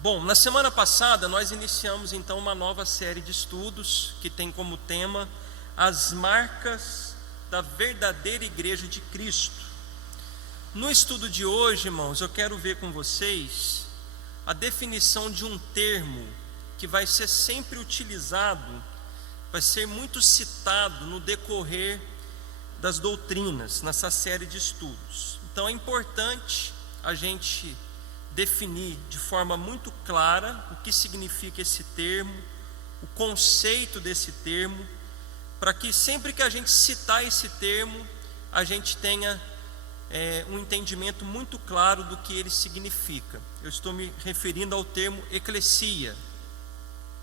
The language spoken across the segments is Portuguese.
Bom, na semana passada nós iniciamos então uma nova série de estudos que tem como tema as marcas da verdadeira Igreja de Cristo. No estudo de hoje, irmãos, eu quero ver com vocês a definição de um termo que vai ser sempre utilizado, vai ser muito citado no decorrer das doutrinas, nessa série de estudos. Então é importante a gente definir de forma muito clara o que significa esse termo, o conceito desse termo, para que sempre que a gente citar esse termo, a gente tenha um entendimento muito claro do que ele significa. Eu estou me referindo ao termo eclesia,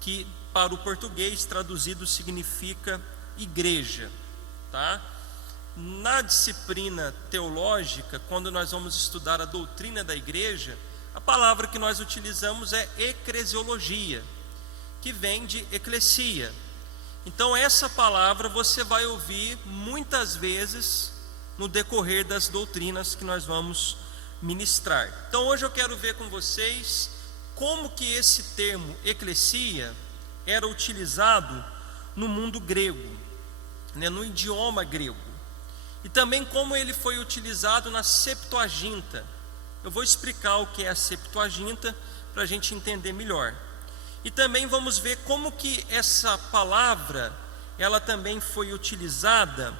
que para o português traduzido significa igreja, tá? Na disciplina teológica, quando nós vamos estudar a doutrina da igreja, a palavra que nós utilizamos é eclesiologia, que vem de eclesia. Então essa palavra você vai ouvir muitas vezes no decorrer das doutrinas que nós vamos ministrar. Então hoje eu quero ver com vocês como que esse termo eclesia era utilizado no mundo grego, no idioma grego, e também como ele foi utilizado na Septuaginta. Eu vou explicar o que é a Septuaginta para a gente entender melhor. E também vamos ver como que essa palavra, ela também foi utilizada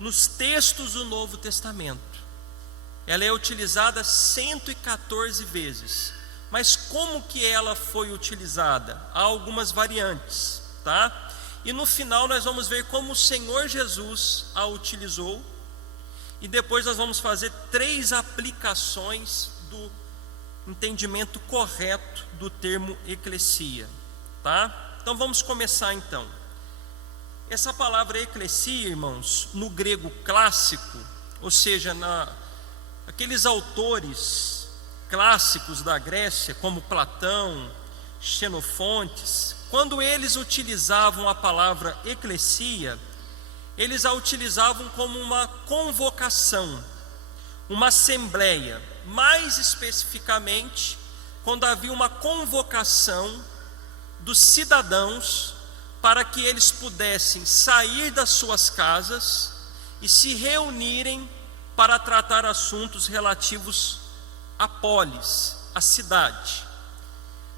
nos textos do Novo Testamento. Ela é utilizada 114 vezes. Mas como que ela foi utilizada? Há algumas variantes, tá? E no final nós vamos ver como o Senhor Jesus a utilizou. E depois nós vamos fazer 3 aplicações do entendimento correto do termo eclesia, tá? Então vamos começar então. Essa palavra eclesia, irmãos, no grego clássico, ou seja, aqueles autores clássicos da Grécia, como Platão, Xenofontes, quando eles utilizavam a palavra eclesia, eles a utilizavam como uma convocação, uma assembleia, mais especificamente, quando havia uma convocação dos cidadãos para que eles pudessem sair das suas casas e se reunirem para tratar assuntos relativos à polis, à cidade.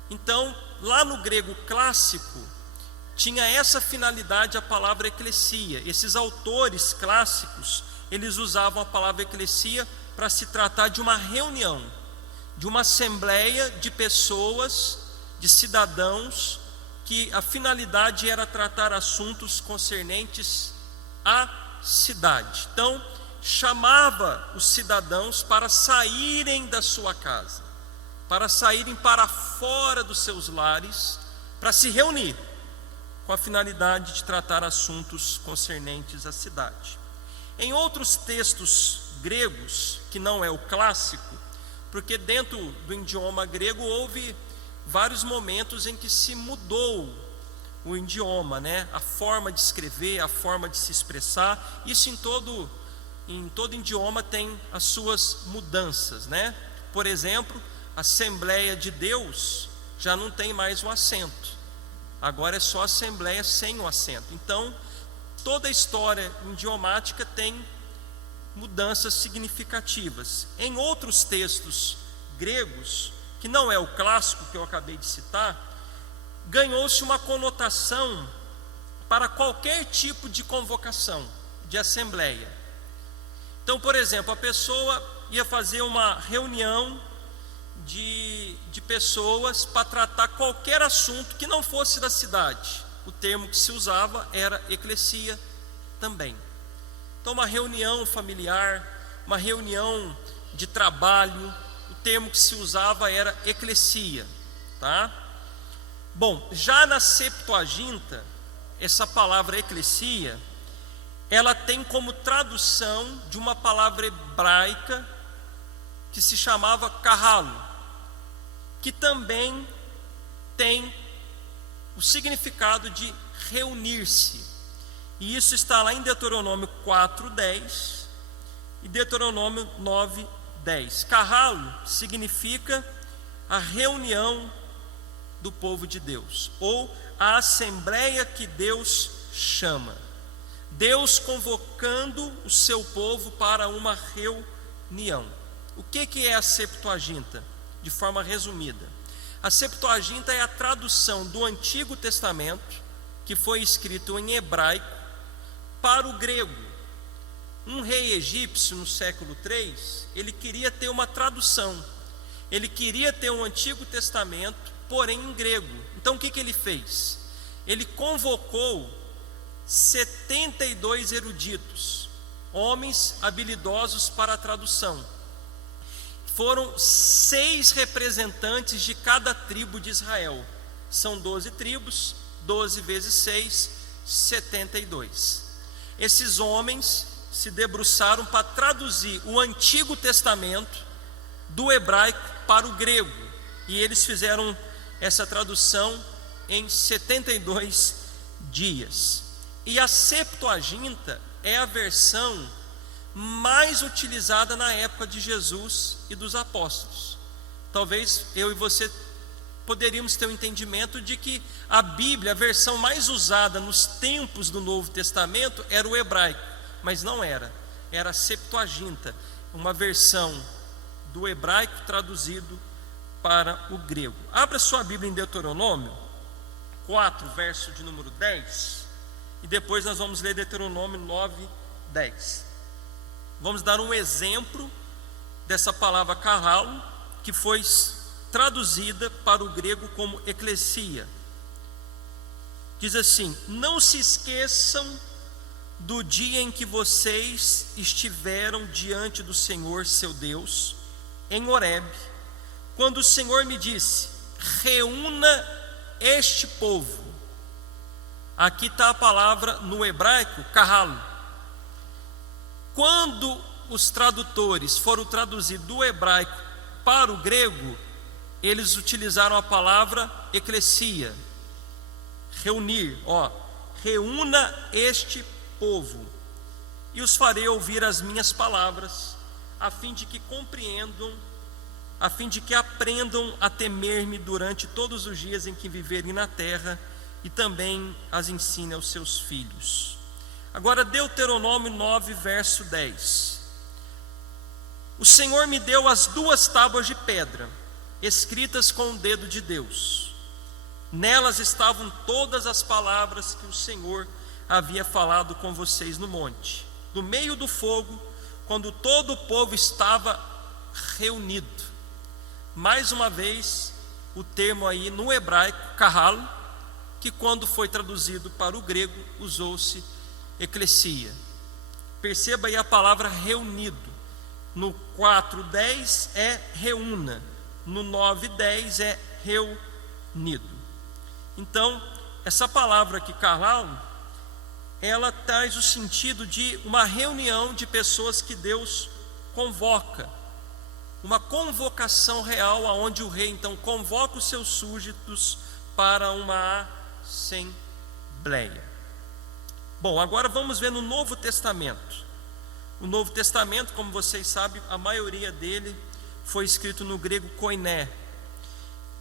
Então, lá no grego clássico, tinha essa finalidade a palavra eclesia. Esses autores clássicos, eles usavam a palavra eclesia para se tratar de uma reunião, de uma assembleia de pessoas, de cidadãos, que a finalidade era tratar assuntos concernentes à cidade. Então, chamava os cidadãos para saírem da sua casa, para saírem para fora dos seus lares, para se reunir, com a finalidade de tratar assuntos concernentes à cidade. Em outros textos gregos, que não é o clássico, porque dentro do idioma grego houve vários momentos em que se mudou o idioma, a forma de escrever, a forma de se expressar. Isso em todo idioma tem as suas mudanças, Por exemplo, a Assembleia de Deus já não tem mais o acento. Agora é só assembleia sem o acento. Então, toda a história idiomática tem mudanças significativas. Em outros textos gregos, que não é o clássico que eu acabei de citar, ganhou-se uma conotação para qualquer tipo de convocação, de assembleia. Então, por exemplo, a pessoa ia fazer uma reunião de pessoas para tratar qualquer assunto que não fosse da cidade. O termo que se usava era eclesia também. Então, uma reunião familiar, uma reunião de trabalho, o termo que se usava era eclesia, tá? Bom, já na Septuaginta, essa palavra eclesia, ela tem como tradução de uma palavra hebraica que se chamava carralo, que também tem o significado de reunir-se. E isso está lá em Deuteronômio 4:10 e Deuteronômio 9:10. Carralo significa a reunião do povo de Deus, ou a assembleia que Deus chama. Deus convocando o seu povo para uma reunião. O que é a Septuaginta? De forma resumida, a Septuaginta é a tradução do Antigo Testamento, que foi escrito em hebraico, para o grego. Um rei egípcio no século III, ele queria ter uma tradução, ele queria ter um Antigo Testamento, porém em grego. Então o que ele fez? Ele convocou 72 eruditos, homens habilidosos para a tradução. Foram 6 representantes de cada tribo de Israel. São 12 tribos, 12 vezes 6, 72. Esses homens se debruçaram para traduzir o Antigo Testamento do hebraico para o grego. E eles fizeram essa tradução em 72 dias. E a Septuaginta é a versão mais utilizada na época de Jesus e dos apóstolos. Talvez eu e você poderíamos ter um entendimento de que a Bíblia, a versão mais usada nos tempos do Novo Testamento, era o hebraico, mas não era. Era a Septuaginta, uma versão do hebraico traduzido para o grego. Abra sua Bíblia em Deuteronômio 4, verso de número 10, e depois nós vamos ler Deuteronômio 9, 10. Vamos dar um exemplo dessa palavra carralo, que foi traduzida para o grego como eclesia. Diz assim: não se esqueçam do dia em que vocês estiveram diante do Senhor seu Deus, em Horebe, quando o Senhor me disse: reúna este povo. Aqui está a palavra no hebraico, carralo. Quando os tradutores foram traduzir do hebraico para o grego, eles utilizaram a palavra eclesia, reunir, reúna este povo, e os farei ouvir as minhas palavras, a fim de que compreendam, a fim de que aprendam a temer-me durante todos os dias em que viverem na terra, e também as ensine aos seus filhos. Agora Deuteronômio 9, verso 10. O Senhor me deu as 2 tábuas de pedra, escritas com o dedo de Deus. Nelas estavam todas as palavras que o Senhor havia falado com vocês no monte, no meio do fogo, quando todo o povo estava reunido. Mais uma vez, o termo aí no hebraico, carralo, que quando foi traduzido para o grego, usou-se eclesia. Perceba aí a palavra reunido. No 4:10 é reúna, no 9:10 é reunido. Então, essa palavra aqui, carralo, ela traz o sentido de uma reunião de pessoas que Deus convoca, uma convocação real, aonde o rei então convoca os seus súditos para uma assembleia. Bom, agora vamos ver no Novo Testamento. O Novo Testamento, como vocês sabem, a maioria dele foi escrito no grego koiné,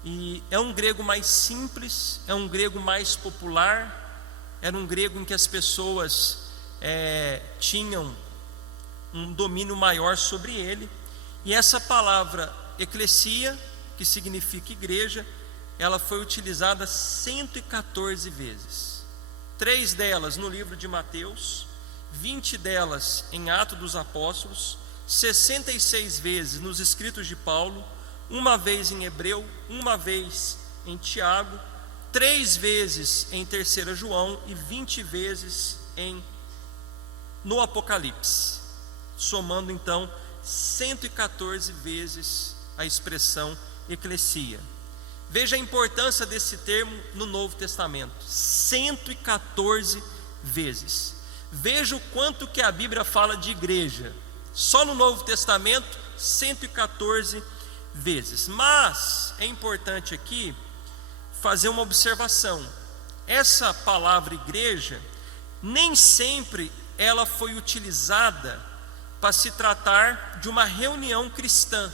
e é um grego mais simples, é um grego mais popular, era um grego em que as pessoas tinham um domínio maior sobre ele. E essa palavra eclesia, que significa igreja, ela foi utilizada 114 vezes. 3 delas no livro de Mateus, 20 delas em Atos dos Apóstolos, 66 vezes nos escritos de Paulo, 1 vez em Hebreu, 1 vez em Tiago, 3 vezes em 3 João e 20 vezes no Apocalipse, somando então 114 vezes a expressão eclesia. Veja a importância desse termo no Novo Testamento, 114 vezes. Veja o quanto que a Bíblia fala de igreja, só no Novo Testamento 114 vezes. Mas é importante aqui fazer uma observação. Essa palavra igreja, nem sempre ela foi utilizada para se tratar de uma reunião cristã.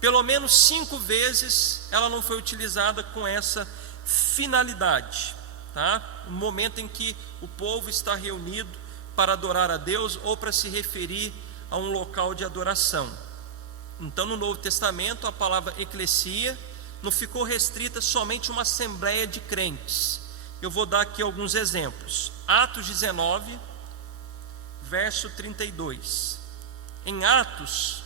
Pelo menos 5 vezes ela não foi utilizada com essa finalidade, tá? No momento em que o povo está reunido para adorar a Deus ou para se referir a um local de adoração. Então, no Novo Testamento, a palavra eclesia não ficou restrita somente a uma assembleia de crentes. Eu vou dar aqui alguns exemplos. Atos 19, verso 32. Em Atos,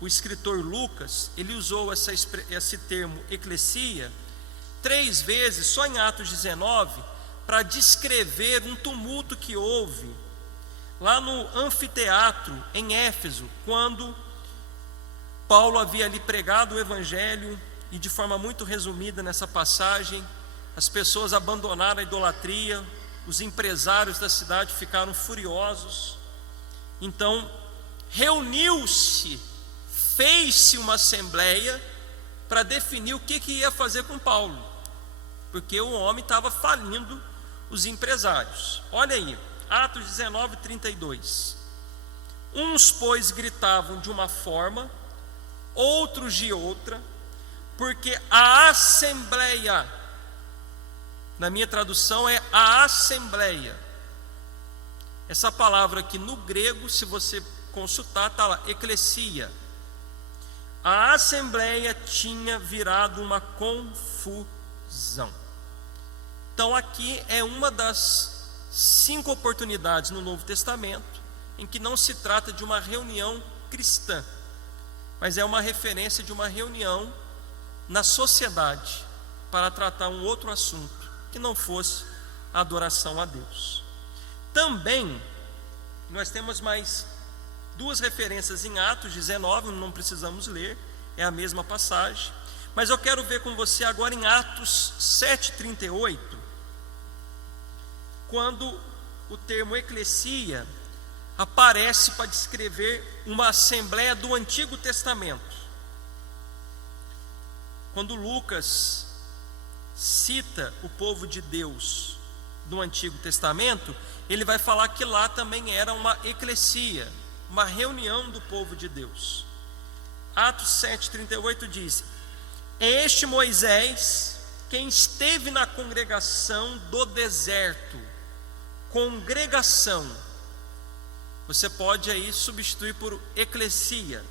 o escritor Lucas, ele usou esse termo eclesia 3 vezes, só em Atos 19, para descrever um tumulto que houve lá no anfiteatro em Éfeso, quando Paulo havia ali pregado o evangelho, e de forma muito resumida nessa passagem, as pessoas abandonaram a idolatria, os empresários da cidade ficaram furiosos. Então reuniu-se, fez-se uma assembleia para definir o que ia fazer com Paulo, porque o homem estava falindo os empresários. Olha aí, Atos 19, 32. Uns, pois, gritavam de uma forma, outros de outra, porque a assembleia, na minha tradução é a assembleia. Essa palavra aqui no grego, se você consultar, está lá, eclesia. A assembleia tinha virado uma confusão. Então aqui é uma das 5 oportunidades no Novo Testamento em que não se trata de uma reunião cristã, mas é uma referência de uma reunião na sociedade para tratar um outro assunto que não fosse a adoração a Deus. Também nós temos mais 2 referências em Atos 19, não precisamos ler, é a mesma passagem, mas eu quero ver com você agora em Atos 7,38, quando o termo eclesia aparece para descrever uma assembleia do Antigo Testamento. Quando Lucas cita o povo de Deus do Antigo Testamento, ele vai falar que lá também era uma eclesia, uma reunião do povo de Deus. Atos 7,38 diz: é este Moisés quem esteve na congregação do deserto. Congregação, você pode aí substituir por eclesia,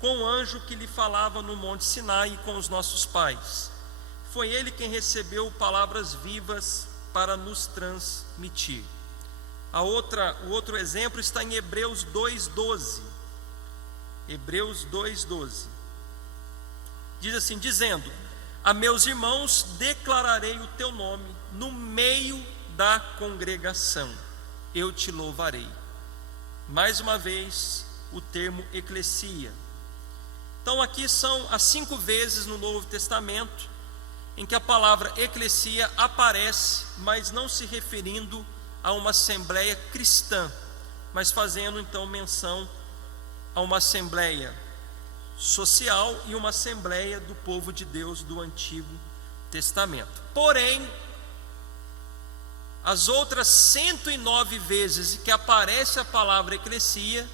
com o anjo que lhe falava no Monte Sinai e com os nossos pais. Foi ele quem recebeu palavras vivas para nos transmitir. O outro exemplo está em Hebreus 2,12. Hebreus 2,12. Diz assim, dizendo: a meus irmãos declararei o teu nome no meio da congregação, eu te louvarei. Mais uma vez, o termo eclesia. Então aqui são as 5 vezes no Novo Testamento em que a palavra eclesia aparece, mas não se referindo a uma assembleia cristã, mas fazendo então menção a uma assembleia social e uma assembleia do povo de Deus do Antigo Testamento. Porém, as outras 109 vezes em que aparece a palavra eclesia,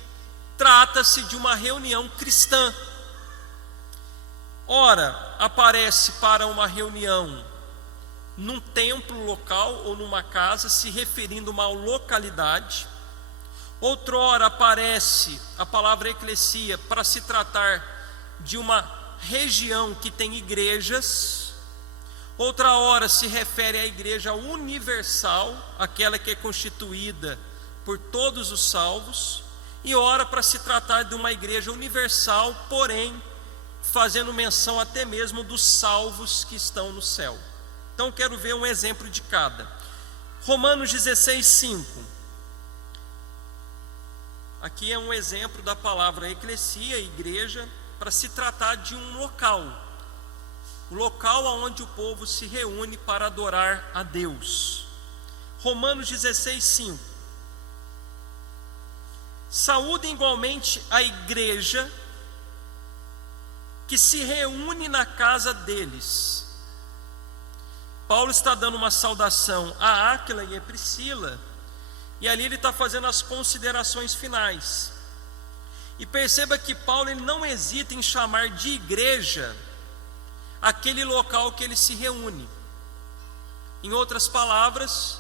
trata-se de uma reunião cristã. Ora, aparece para uma reunião num templo local ou numa casa, se referindo a uma localidade. Outrora aparece a palavra eclesia para se tratar de uma região que tem igrejas. Outra hora se refere à igreja universal, aquela que é constituída por todos os salvos. E ora para se tratar de uma igreja universal, porém fazendo menção até mesmo dos salvos que estão no céu. Então quero ver um exemplo de cada. Romanos 16:5. Aqui é um exemplo da palavra eclesia, igreja, para se tratar de um local. O local onde o povo se reúne para adorar a Deus. Romanos 16:5. Saúdem igualmente a igreja que se reúne na casa deles. Paulo está dando uma saudação a Áquila e a Priscila, e ali ele está fazendo as considerações finais. E perceba que Paulo ele não hesita em chamar de igreja aquele local que ele se reúne. Em outras palavras,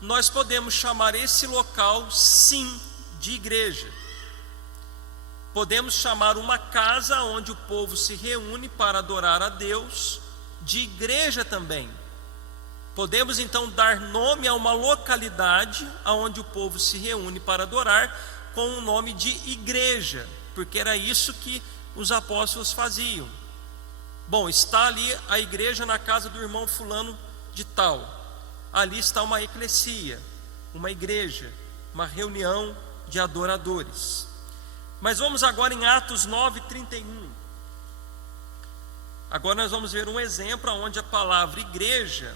nós podemos chamar esse local, sim, de igreja. Podemos chamar uma casa onde o povo se reúne para adorar a Deus de igreja também. Podemos então dar nome a uma localidade onde o povo se reúne para adorar com o nome de igreja, porque era isso que os apóstolos faziam. Bom, está ali a igreja na casa do irmão fulano de tal. Ali está uma eclesia, uma igreja, uma reunião de adoradores. Mas vamos agora em Atos 9:31. Agora nós vamos ver um exemplo onde a palavra igreja,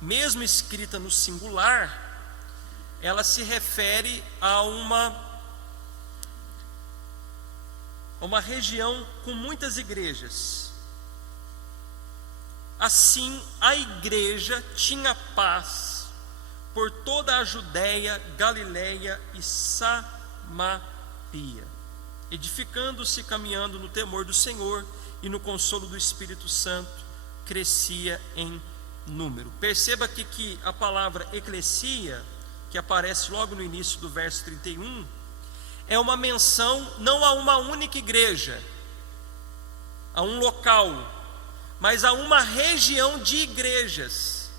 mesmo escrita no singular, ela se refere a uma região com muitas igrejas. Assim, a igreja tinha paz por toda a Judéia, Galiléia e Samaria, edificando-se, caminhando no temor do Senhor e no consolo do Espírito Santo, crescia em número. Perceba aqui que a palavra eclesia, que aparece logo no início do verso 31, é uma menção não a uma única igreja, a um local, mas a uma região de igrejas.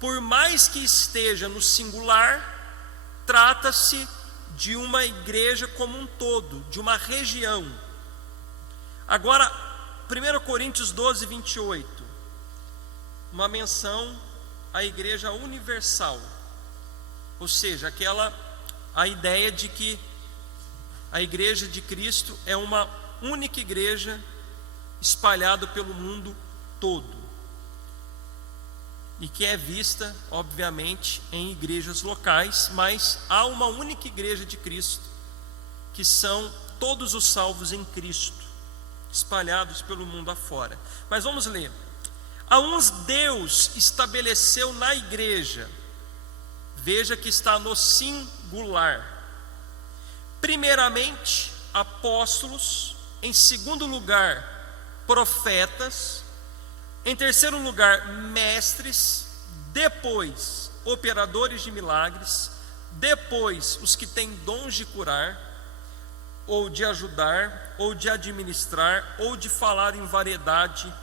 Por mais que esteja no singular, trata-se de uma igreja como um todo, de uma região. Agora, 1 Coríntios 12:28, uma menção à igreja universal, ou seja, a ideia de que a igreja de Cristo é uma única igreja espalhada pelo mundo todo, e que é vista, obviamente, em igrejas locais, mas há uma única igreja de Cristo, que são todos os salvos em Cristo, espalhados pelo mundo afora. Mas vamos ler. A uns Deus estabeleceu na igreja, veja que está no singular, primeiramente apóstolos, em segundo lugar profetas, em terceiro lugar mestres, depois operadores de milagres, depois os que têm dons de curar, ou de ajudar, ou de administrar, ou de falar em variedade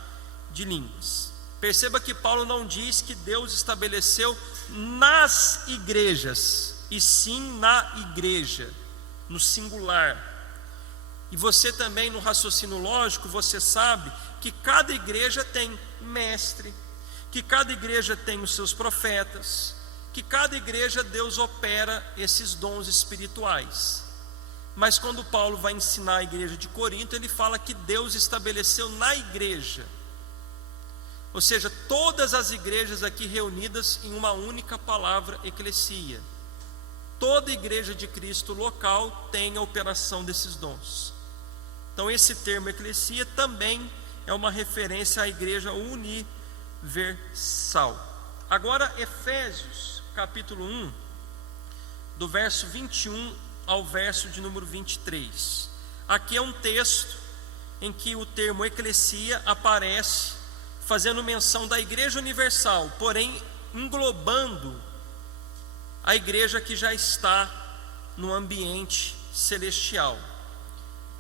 de línguas. Perceba que Paulo não diz que Deus estabeleceu nas igrejas, e sim na igreja, no singular. E você também, no raciocínio lógico, você sabe que cada igreja tem mestre, que cada igreja tem os seus profetas, que cada igreja Deus opera esses dons espirituais. Mas quando Paulo vai ensinar a igreja de Corinto, ele fala que Deus estabeleceu na igreja, ou seja, todas as igrejas aqui reunidas em uma única palavra, eclesia. Toda igreja de Cristo local tem a operação desses dons. Então esse termo eclesia também é uma referência à igreja universal. Agora Efésios capítulo 1, do verso 21 ao verso de número 23. Aqui é um texto em que o termo eclesia aparece fazendo menção da igreja universal, porém englobando a igreja que já está no ambiente celestial.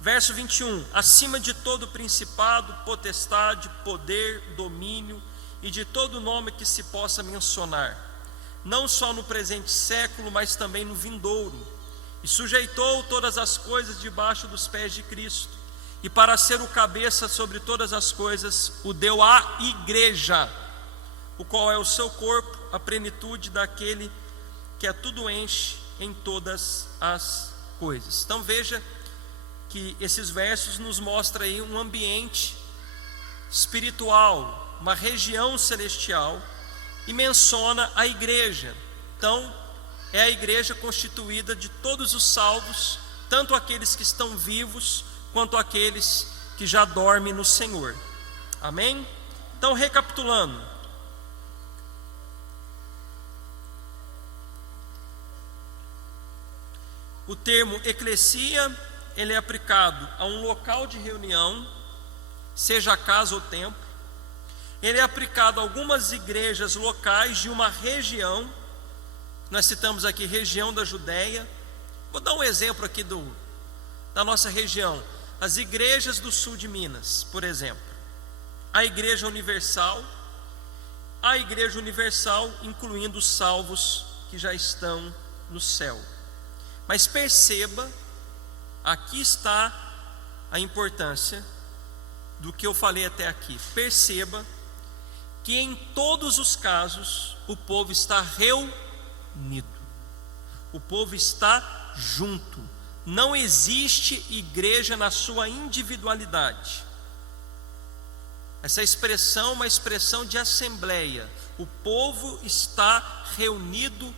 Verso 21, acima de todo principado, potestade, poder, domínio e de todo nome que se possa mencionar, não só no presente século, mas também no vindouro, e sujeitou todas as coisas debaixo dos pés de Cristo, e para ser o cabeça sobre todas as coisas, o deu à igreja, o qual é o seu corpo, a plenitude daquele que a tudo enche em todas as coisas. Então veja que esses versos nos mostram aí um ambiente espiritual, uma região celestial, e menciona a igreja. Então é a igreja constituída de todos os salvos, tanto aqueles que estão vivos, quanto aqueles que já dormem no Senhor. Amém? Então, recapitulando, o termo eclesia ele é aplicado a um local de reunião, seja a casa ou templo. Ele é aplicado a algumas igrejas locais de uma região. Nós citamos aqui região da Judéia. Vou dar um exemplo aqui da nossa região. As igrejas do sul de Minas, por exemplo. A Igreja Universal, incluindo os salvos que já estão no céu. Mas perceba, aqui está a importância do que eu falei até aqui. Perceba que em todos os casos o povo está reunido, o povo está junto. Não existe igreja na sua individualidade. Essa expressão é uma expressão de assembleia. O povo está reunido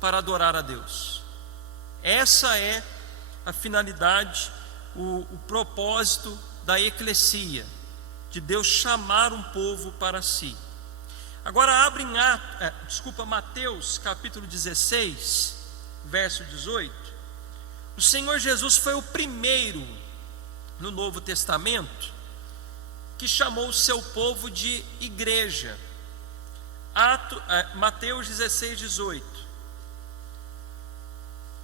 para adorar a Deus. Essa é a finalidade, o propósito da eclesia, de Deus chamar um povo para si. Agora abre em Mateus capítulo 16, verso 18. O Senhor Jesus foi o primeiro no Novo Testamento que chamou o seu povo de igreja. Mateus 16, 18.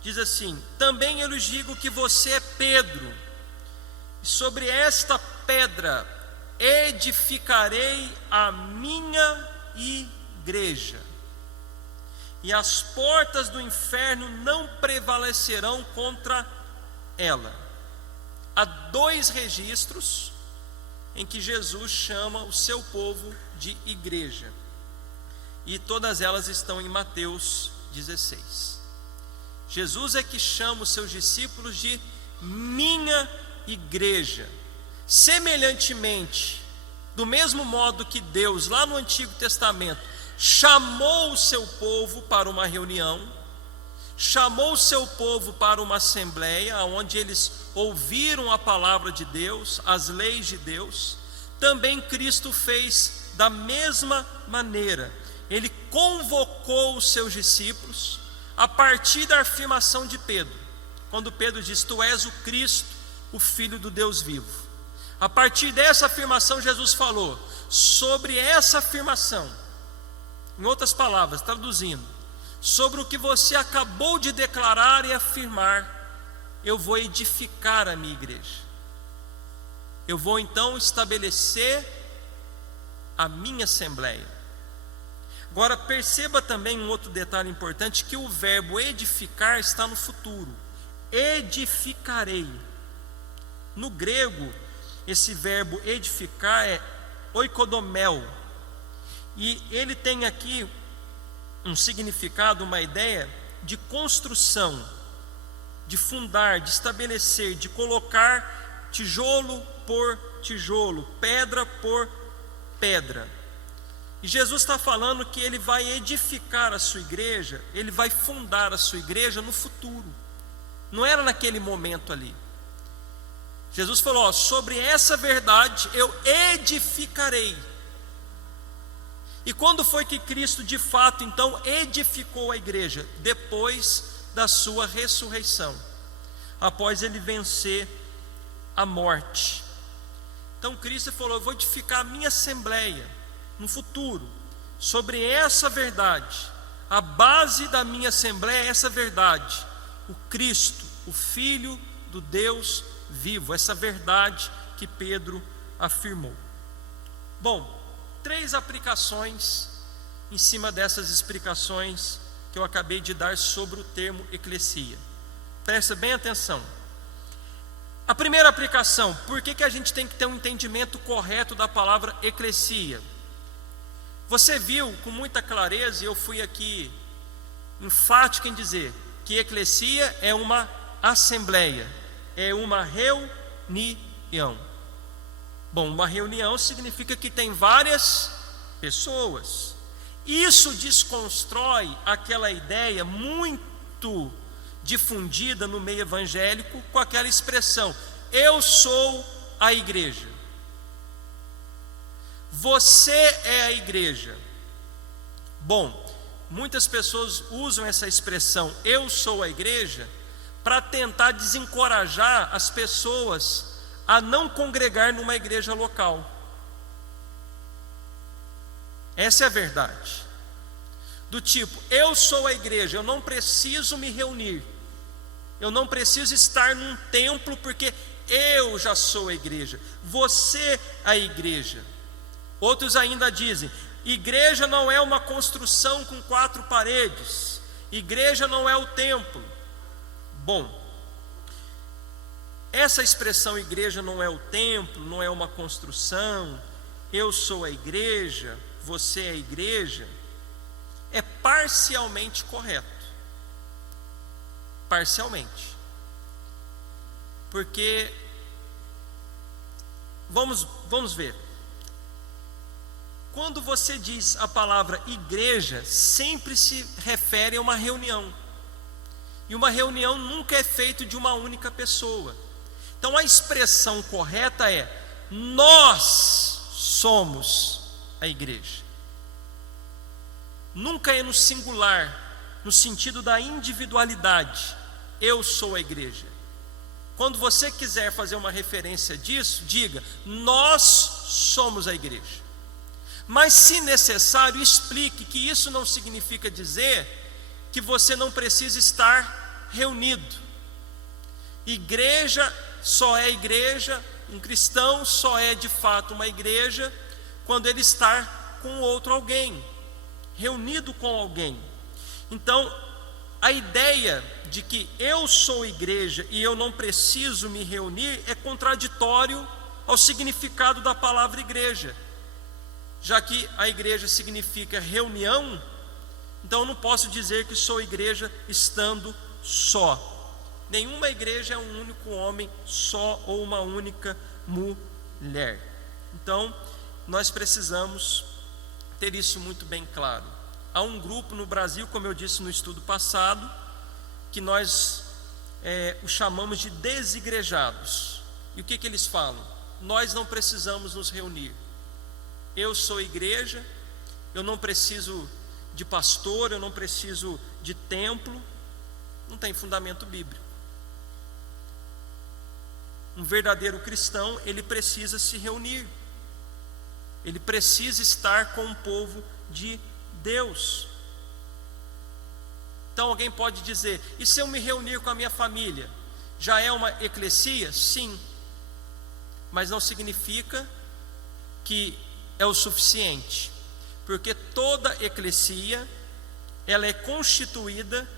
Diz assim: também eu lhes digo que você é Pedro, e sobre esta pedra edificarei a minha igreja, e as portas do inferno não prevalecerão contra ela. Há 2 registros em que Jesus chama o seu povo de igreja, e todas elas estão em Mateus 16. Jesus é que chama os seus discípulos de minha igreja. Semelhantemente, do mesmo modo que Deus, lá no Antigo Testamento, chamou o seu povo para uma reunião, chamou o seu povo para uma assembleia, onde eles ouviram a palavra de Deus, as leis de Deus, também Cristo fez da mesma maneira. Ele convocou os seus discípulos a partir da afirmação de Pedro, quando Pedro diz: tu és o Cristo, o Filho do Deus vivo. A partir dessa afirmação, Jesus falou sobre essa afirmação. Em outras palavras, traduzindo, sobre o que você acabou de declarar e afirmar, eu vou edificar a minha igreja. Eu vou então estabelecer a minha assembleia. Agora perceba também um outro detalhe importante, que o verbo edificar está no futuro. Edificarei. No grego, esse verbo edificar é oikodomel, e ele tem aqui um significado, uma ideia de construção, de fundar, de estabelecer, de colocar tijolo por tijolo, pedra por pedra. E Jesus está falando que ele vai edificar a sua igreja, ele vai fundar a sua igreja no futuro. Não era naquele momento ali. Jesus falou: sobre essa verdade eu edificarei. E quando foi que Cristo de fato então edificou a igreja? Depois da sua ressurreição, após ele vencer a morte. Então Cristo falou: eu vou edificar a minha assembleia no futuro, sobre essa verdade. A base da minha assembleia é essa verdade, o Cristo, o Filho do Deus vivo, essa verdade que Pedro afirmou. Bom, 3 aplicações em cima dessas explicações que eu acabei de dar sobre o termo eclesia. Presta bem atenção. A primeira aplicação: por que a gente tem que ter um entendimento correto da palavra eclesia? Você viu com muita clareza, e eu fui aqui enfático em dizer que eclesia é uma assembleia, é uma reunião. Bom, uma reunião significa que tem várias pessoas. Isso desconstrói aquela ideia muito difundida no meio evangélico com aquela expressão: eu sou a igreja. Você é a igreja. Bom, muitas pessoas usam essa expressão, eu sou a igreja, para tentar desencorajar as pessoas a não congregar numa igreja local. Essa é a verdade. Do tipo, eu sou a igreja, eu não preciso me reunir, eu não preciso estar num templo, porque eu já sou a igreja, você a igreja. Outros ainda dizem, igreja não é uma construção com 4 paredes, igreja não é o templo. Bom, essa expressão igreja não é o templo, não é uma construção, eu sou a igreja, você é a igreja, é parcialmente correto. Parcialmente. Porque, vamos ver. Quando você diz a palavra igreja, sempre se refere a uma reunião. E uma reunião nunca é feita de uma única pessoa. Então a expressão correta é: nós somos a igreja. Nunca é no singular, no sentido da individualidade. Eu sou a igreja. Quando você quiser fazer uma referência disso, diga: nós somos a igreja. Mas, se necessário, explique que isso não significa dizer que você não precisa estar reunido. Igreja só é igreja, um cristão só é de fato uma igreja quando ele está com outro alguém, reunido com alguém. Então, a ideia de que eu sou igreja e eu não preciso me reunir é contraditório ao significado da palavra igreja. Já que a igreja significa reunião, então eu não posso dizer que sou igreja estando só. Nenhuma igreja é um único homem só ou uma única mulher. Então, nós precisamos ter isso muito bem claro. Há um grupo no Brasil, como eu disse no estudo passado, que nós o chamamos de desigrejados. E o que eles falam? Nós não precisamos nos reunir. Eu sou igreja, eu não preciso de pastor, eu não preciso de templo. Não tem fundamento bíblico. Um verdadeiro cristão, ele precisa se reunir, ele precisa estar com o povo de Deus. Então alguém pode dizer: e se eu me reunir com a minha família, já é uma eclesia? Sim, mas não significa que é o suficiente, porque toda eclesia ela é constituída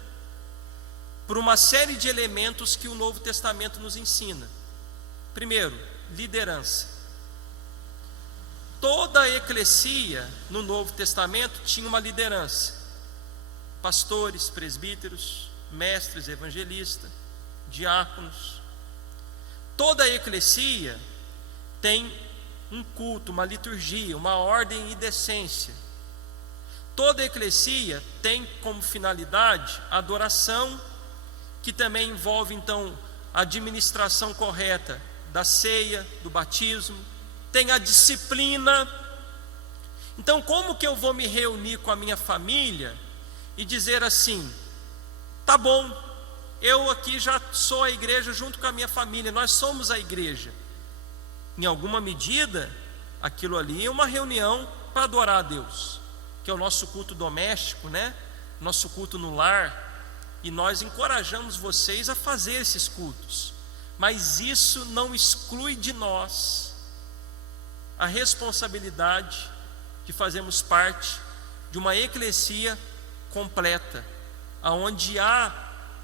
por uma série de elementos que o Novo Testamento nos ensina. Primeiro, liderança. Toda a eclesia no Novo Testamento tinha uma liderança: pastores, presbíteros, mestres, evangelistas, diáconos. Toda a eclesia tem um culto, uma liturgia, uma ordem e decência. Toda a eclesia tem como finalidade a adoração, que também envolve então a administração correta da ceia, do batismo, tem a disciplina. Então, como que eu vou me reunir com a minha família e dizer assim: tá bom, eu aqui já sou a igreja junto com a minha família, nós somos a igreja? Em alguma medida, aquilo ali é uma reunião para adorar a Deus, que é o nosso culto doméstico, né? Nosso culto no lar. E nós encorajamos vocês a fazer esses cultos, mas isso não exclui de nós a responsabilidade de fazermos parte de uma eclesia completa, aonde há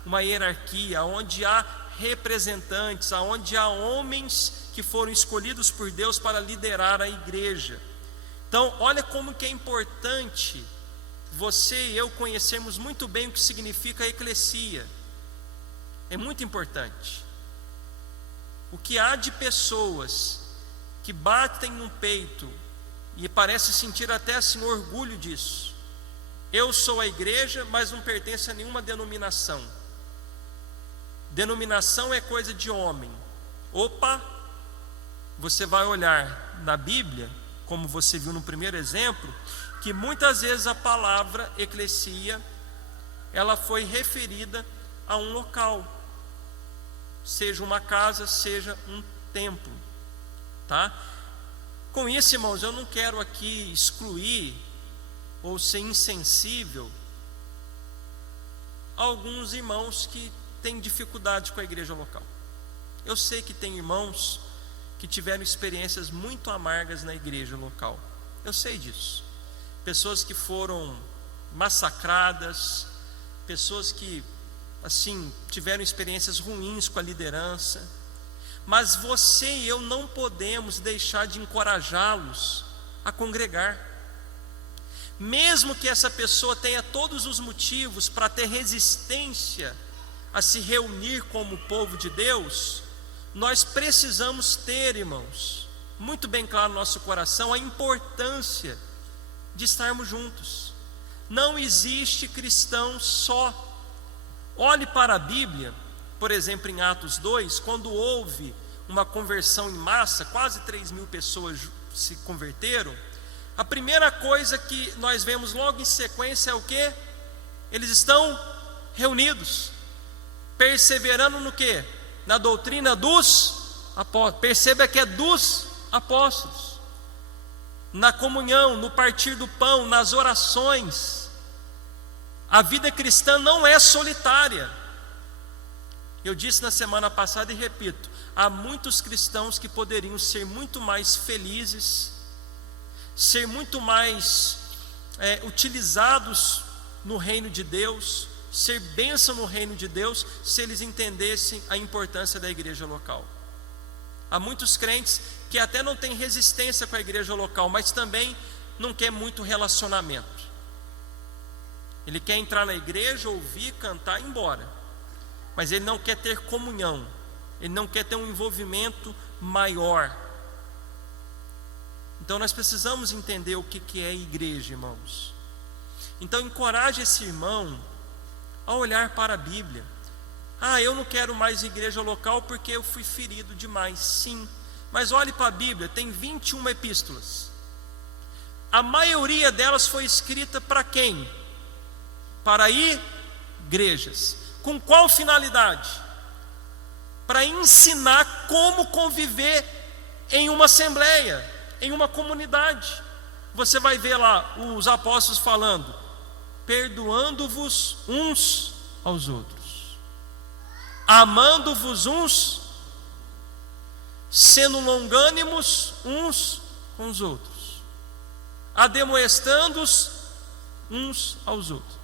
uma hierarquia, aonde há representantes, aonde há homens que foram escolhidos por Deus para liderar a igreja. Então, olha como que é importante você e eu conhecermos muito bem o que significa a eclesia. É muito importante. O que há de pessoas que batem no peito e parece sentir até assim orgulho disso: eu sou a igreja, mas não pertenço a nenhuma denominação. Denominação é coisa de homem. Opa! Você vai olhar na Bíblia, como você viu no primeiro exemplo, que muitas vezes a palavra eclesia ela foi referida a um local. seja uma casa, seja um templo, tá? Com isso, irmãos, eu não quero aqui excluir ou ser insensível a alguns irmãos que têm dificuldade com a igreja local. Eu sei que tem irmãos que tiveram experiências muito amargas na igreja local. Eu sei disso. Pessoas que foram massacradas, pessoas que, assim, tiveram experiências ruins com a liderança. Mas você e eu não podemos deixar de encorajá-los a congregar. Mesmo que essa pessoa tenha todos os motivos para ter resistência a se reunir como povo de Deus, nós precisamos ter, irmãos, muito bem claro no nosso coração a importância de estarmos juntos. Não existe cristão só. Olhe para a Bíblia, por exemplo, em Atos 2, quando houve uma conversão em massa, quase 3.000 pessoas se converteram. A primeira coisa que nós vemos logo em sequência é o quê? Eles estão reunidos, perseverando no quê? Na doutrina dos apóstolos. Perceba que é dos apóstolos, na comunhão, no partir do pão, nas orações. A vida cristã não é solitária. Eu disse na semana passada e repito, há muitos cristãos que poderiam ser muito mais felizes, ser muito mais utilizados no reino de Deus, ser bênção no reino de Deus, se eles entendessem a importância da igreja local. Há muitos crentes que até não têm resistência com a igreja local, mas também não quer muito relacionamento. Ele quer entrar na igreja, ouvir, cantar e ir embora, mas ele não quer ter comunhão, ele não quer ter um envolvimento maior. Então nós precisamos entender o que é igreja, irmãos. Então encoraje esse irmão a olhar para a Bíblia. Eu não quero mais igreja local porque eu fui ferido demais. Sim, mas olhe para a Bíblia, tem 21 epístolas. A maioria delas foi escrita para quem? Para igrejas. Com qual finalidade? Para ensinar como conviver em uma assembleia, em uma comunidade. Você vai ver lá os apóstolos falando: perdoando-vos uns aos outros, amando-vos uns, sendo longânimos uns com os outros, ademoestando-os uns aos outros.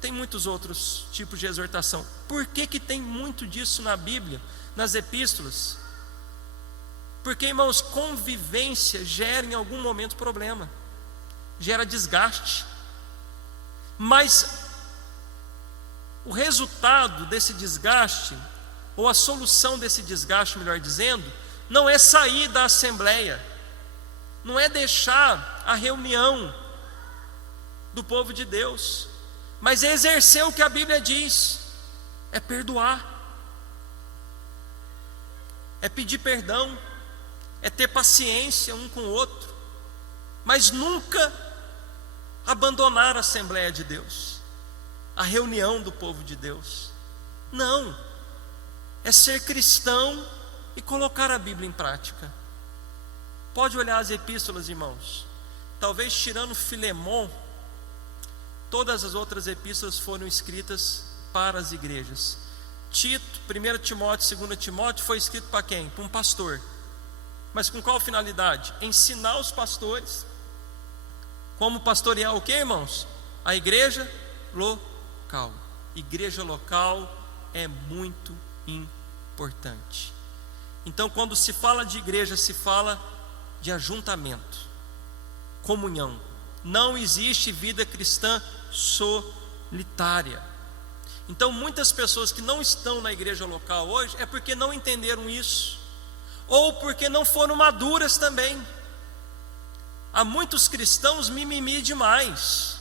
Tem muitos outros tipos de exortação. Por que tem muito disso na Bíblia, nas epístolas? Porque, irmãos, convivência gera em algum momento problema, gera desgaste. Mas o resultado desse desgaste, ou a solução desse desgaste, melhor dizendo, não é sair da assembleia, não é deixar a reunião do povo de Deus, mas é exercer o que a Bíblia diz, é perdoar, é pedir perdão, é ter paciência um com o outro, mas nunca abandonar a Assembleia de Deus, a reunião do povo de Deus. Não, é ser cristão e colocar a Bíblia em prática. Pode olhar as epístolas, irmãos. Talvez tirando Filemon, todas as outras epístolas foram escritas para as igrejas. Tito, 1 Timóteo, 2 Timóteo foi escrito para quem? Para um pastor. Mas com qual finalidade? Ensinar os pastores como pastorear o que, irmãos? A igreja local. Igreja local é muito importante. Então, quando se fala de igreja, se fala de ajuntamento, comunhão. Não existe vida cristã solitária. Então, muitas pessoas que não estão na igreja local hoje é porque não entenderam isso, ou porque não foram maduras também. Há muitos cristãos mimimi demais,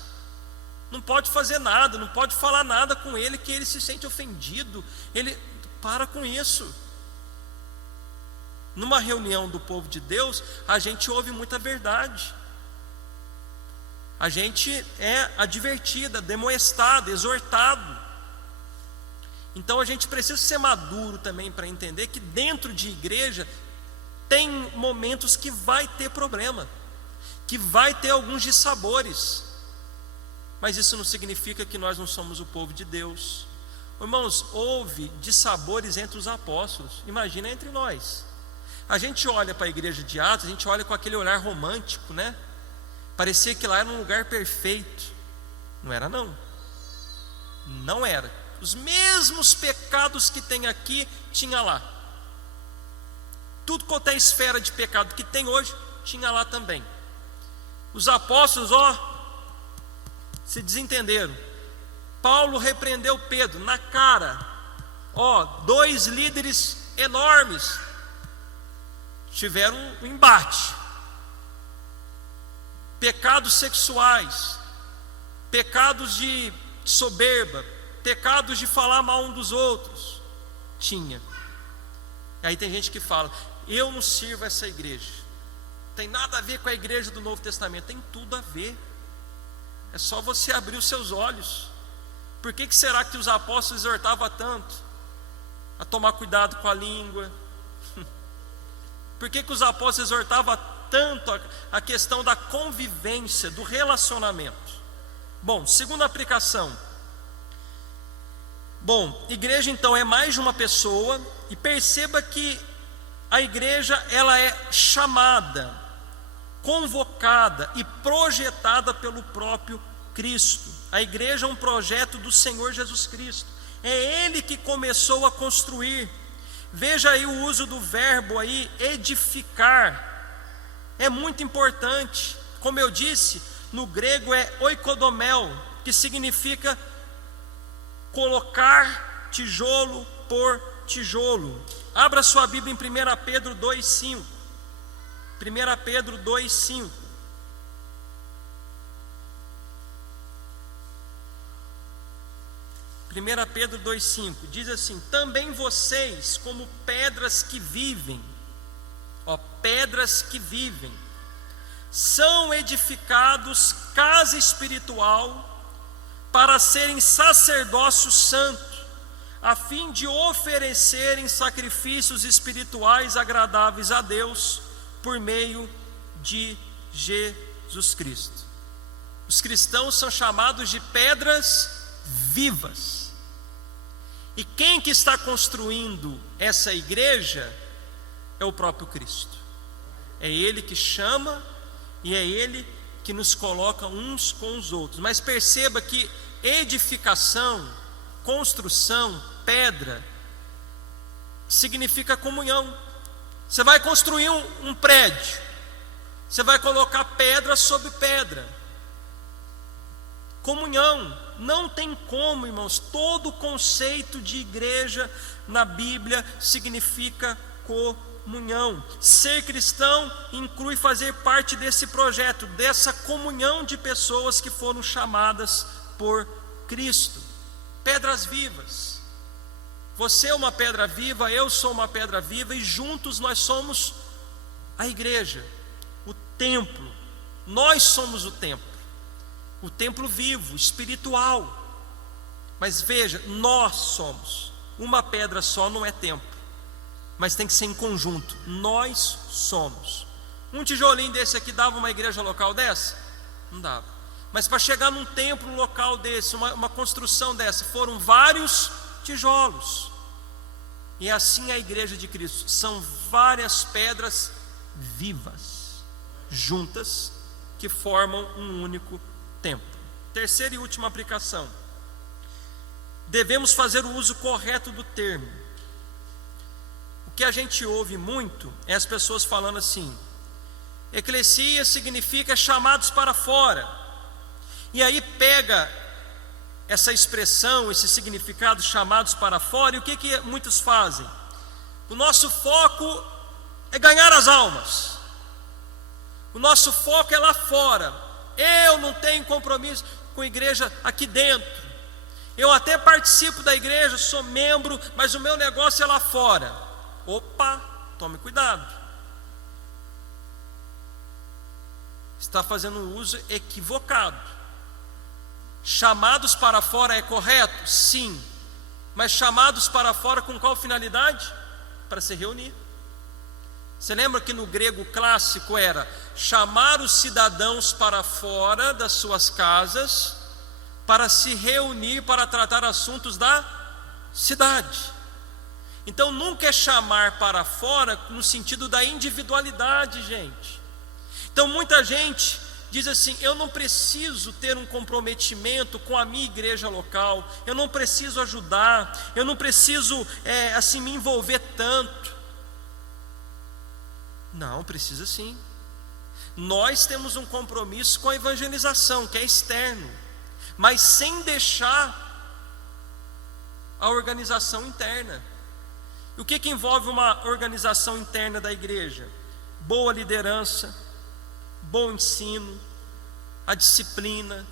não pode fazer nada, não pode falar nada com ele, que ele se sente ofendido. Ele para com isso. Numa reunião do povo de Deus, a gente ouve muita verdade, a gente é advertido, demoestado, exortado. Então a gente precisa ser maduro também para entender que dentro de igreja tem momentos que vai ter problema, que vai ter alguns dissabores, mas isso não significa que nós não somos o povo de Deus. Irmãos, houve dissabores entre os apóstolos, imagina entre nós. A gente olha para a igreja de Atos, a gente olha com aquele olhar romântico, né? Parecia que lá era um lugar perfeito. Não era não. Não era. Os mesmos pecados que tem aqui, tinha lá. Tudo quanto é esfera de pecado que tem hoje, tinha lá também. Os apóstolos, se desentenderam. Paulo repreendeu Pedro na cara. 2 líderes enormes tiveram um embate. Pecados sexuais, pecados de soberba, pecados de falar mal um dos outros. Tinha. E aí tem gente que fala: eu não sirvo essa igreja. Tem nada a ver com a igreja do Novo Testamento. Tem tudo a ver. É só você abrir os seus olhos. Por que será que os apóstolos exortavam tanto a tomar cuidado com a língua? Por que os apóstolos exortavam tanto a questão da convivência, do relacionamento? Bom, segunda aplicação. Bom, igreja então é mais de uma pessoa, e perceba que a igreja ela é chamada, convocada e projetada pelo próprio Cristo. A igreja é um projeto do Senhor Jesus Cristo. É Ele que começou a construir. Veja aí o uso do verbo aí, edificar. É muito importante. Como eu disse, no grego é oikodomel, que significa colocar tijolo por tijolo. Abra sua Bíblia em 1 Pedro 2,5. 1 Pedro 2,5. 1 Pedro 2,5 diz assim: também vocês, como pedras que vivem, pedras que vivem, são edificados casa espiritual para serem sacerdócio santo, a fim de oferecerem sacrifícios espirituais agradáveis a Deus por meio de Jesus Cristo. Os cristãos são chamados de pedras vivas. E quem que está construindo essa igreja é o próprio Cristo. É Ele que chama e é Ele que nos coloca uns com os outros. Mas perceba que edificação, construção, pedra, significa comunhão. Você vai construir um prédio, você vai colocar pedra sobre pedra. Comunhão. Não tem como, irmãos. Todo o conceito de igreja na Bíblia significa comunhão. Ser cristão inclui fazer parte desse projeto, dessa comunhão de pessoas que foram chamadas por Cristo. Pedras vivas. Você é uma pedra viva, eu sou uma pedra viva, e juntos nós somos a igreja, o templo. Nós somos o templo. O templo vivo, espiritual. Mas veja, nós somos. Uma pedra só não é templo, mas tem que ser em conjunto. Nós somos. Um tijolinho desse aqui dava uma igreja local dessa? Não dava. Mas para chegar num templo local desse, uma construção dessa, foram vários tijolos. E assim é a igreja de Cristo. São várias pedras vivas, juntas, que formam um único templo. Terceira e última aplicação. Devemos fazer o uso correto do termo. O que a gente ouve muito é as pessoas falando assim: eclesia significa chamados para fora. E aí pega essa expressão, esse significado, chamados para fora, e o que muitos fazem? O nosso foco é ganhar as almas. O nosso foco é lá fora. Eu não tenho compromisso com a igreja aqui dentro. Eu até participo da igreja, sou membro, mas o meu negócio é lá fora. Opa, tome cuidado. Está fazendo um uso equivocado. Chamados para fora é correto? Sim. mas chamados para fora com qual finalidade? Para se reunir. Você lembra que no grego clássico era chamar os cidadãos para fora das suas casas para se reunir para tratar assuntos da cidade. Então nunca é chamar para fora no sentido da individualidade, gente. Então muita gente diz assim: eu não preciso ter um comprometimento com a minha igreja local, eu não preciso ajudar, eu não preciso assim me envolver tanto. Não, precisa sim. Nós temos um compromisso com a evangelização, que é externo, mas sem deixar a organização interna. E o que envolve uma organização interna da igreja? Boa liderança, bom ensino, a disciplina,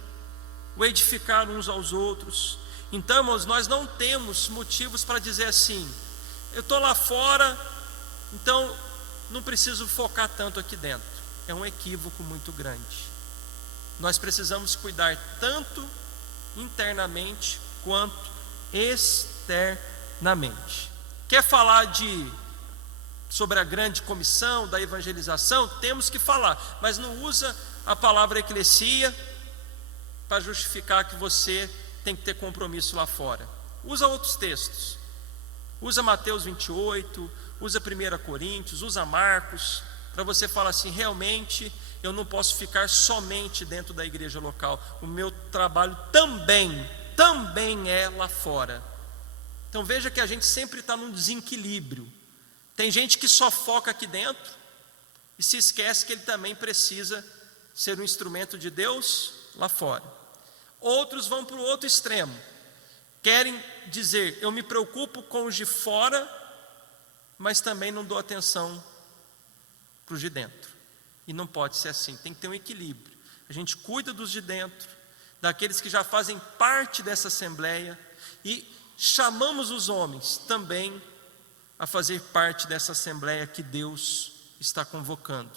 o edificar uns aos outros. Então, irmãos, nós não temos motivos para dizer assim: eu estou lá fora, então não preciso focar tanto aqui dentro. É um equívoco muito grande. Nós precisamos cuidar tanto internamente quanto externamente. Quer falar sobre a grande comissão da evangelização? Temos que falar, mas não usa a palavra eclesia para justificar que você tem que ter compromisso lá fora. Usa outros textos. Usa Mateus 28, usa 1 Coríntios, usa Marcos, para você falar assim: realmente eu não posso ficar somente dentro da igreja local, o meu trabalho também é lá fora. Então veja que a gente sempre está num desequilíbrio. Tem gente que só foca aqui dentro e se esquece que ele também precisa ser um instrumento de Deus lá fora. Outros vão para o outro extremo, querem dizer: eu me preocupo com os de fora, mas também não dou atenção para os de dentro. E não pode ser assim, tem que ter um equilíbrio. A gente cuida dos de dentro, daqueles que já fazem parte dessa assembleia, e chamamos os homens também a fazer parte dessa assembleia que Deus está convocando.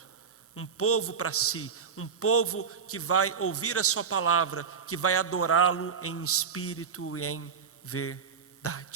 Um povo para si, um povo que vai ouvir a sua palavra, que vai adorá-lo em espírito e em verdade.